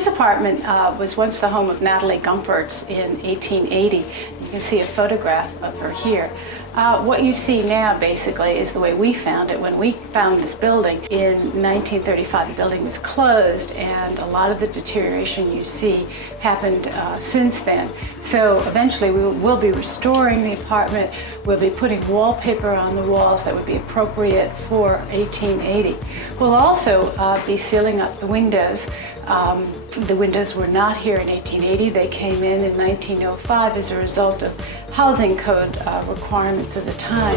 This apartment was once the home of Natalie Gumpertz in 1880. You can see a photograph of her here. What you see now basically is the way we found it. When we found this building in 1935, the building was closed, and a lot of the deterioration you see happened since then. So eventually we will be restoring the apartment. We'll be putting wallpaper on the walls that would be appropriate for 1880. We'll also be sealing up the windows. The windows were not here in 1880. They came in 1905 as a result of housing code requirements of the time.